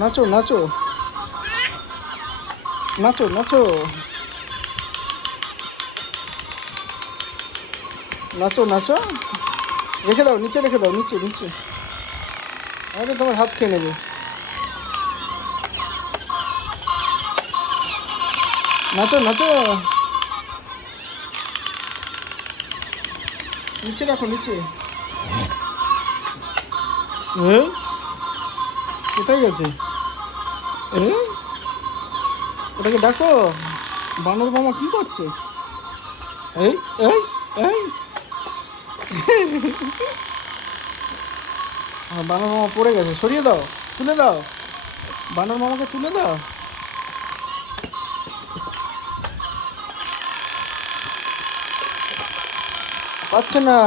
নাচো নাচো নাচো নাচো নাচো নাচো। রেখে দাও, নিচে রেখে দাও, নিচে নিচে। আরে তোমার হাত খেয়ে নেবে। নাচো নাচো। নিচে রাখো, নিচে। এই, কোথায় গেছে? এই, ওটাকে ডাকো। বানর মামা কি করছে? এই এই এই। বানর মামা পড়ে গেছে, সরিয়ে দাও, তুলে দাও। বানর মামাকে তুলে দাও। পাচ্ছে না।